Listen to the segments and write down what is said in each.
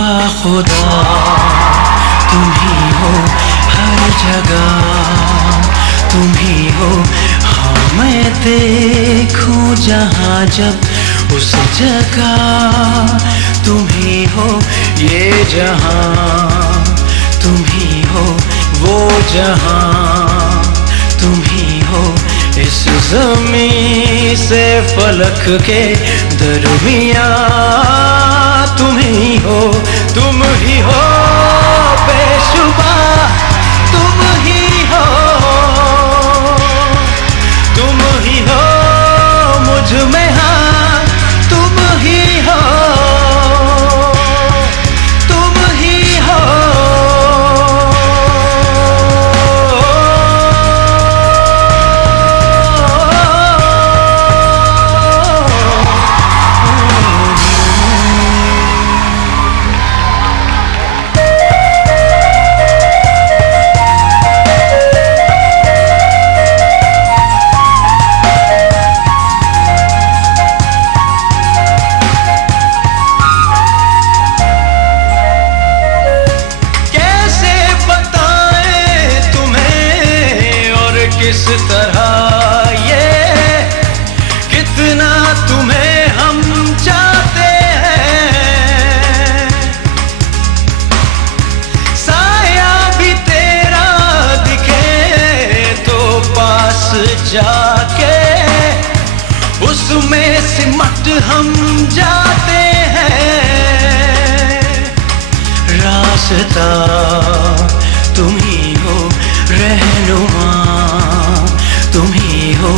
बाखुदा तुम ही हो हर जगह, तुम ही हो। हाँ मैं देखूं जहाँ जब उस जगह तुम ही हो। ये जहाँ तुम ही हो, वो जहाँ तुम ही हो। इस ज़मीं से फलक के दरमियाँ तुम ही हो, तुम ही हो बेशुबा, तुम ही हो, तुम ही हो मुझ में। हाँ तुम ही हो, तुम ही हो। किस तरह ये कितना तुम्हें हम चाहते हैं, साया भी तेरा दिखे तो पास जाके उसमें सिमट हम जाते हैं। रास्ता तुम ही हो, रहनुमा तुम ही हो,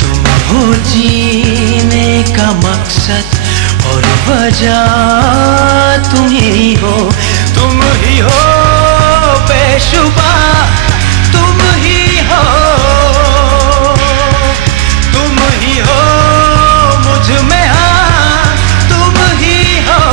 तुम हो जीने का मकसद और वजह तुम ही हो, तुम ही हो बेशुबा, तुम ही हो, तुम ही हो मुझ में। हाँ तुम ही हो।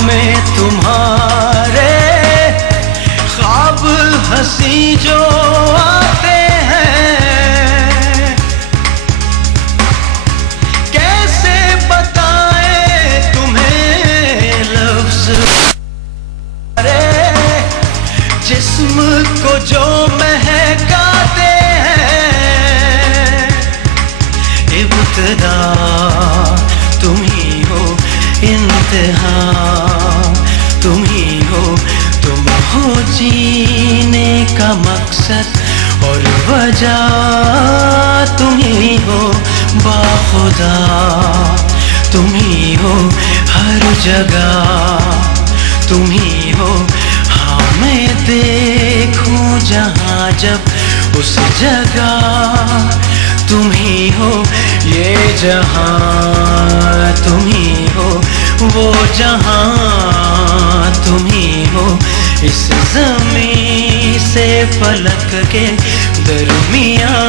में तुम्हारे ख्वाब हंसी जो आते हैं, कैसे बताएं तुम्हें लफ्ज़ अरे जिस्म को जो महकाते हैं। इब्तिदा तुम ही हो, इंतहा तुम ही हो, तुम हो जीने का मकसद और वजह तुम ही हो। बाखुदा तुम ही हो हर जगह, तुम ही हो। हाँ मैं देखूं जहाँ जब उस जगह तुम ही हो। ये जहाँ तुम ही हो, वो जहाँ तुम ही हो। इस ज़मीं से फलक के दरमियाँ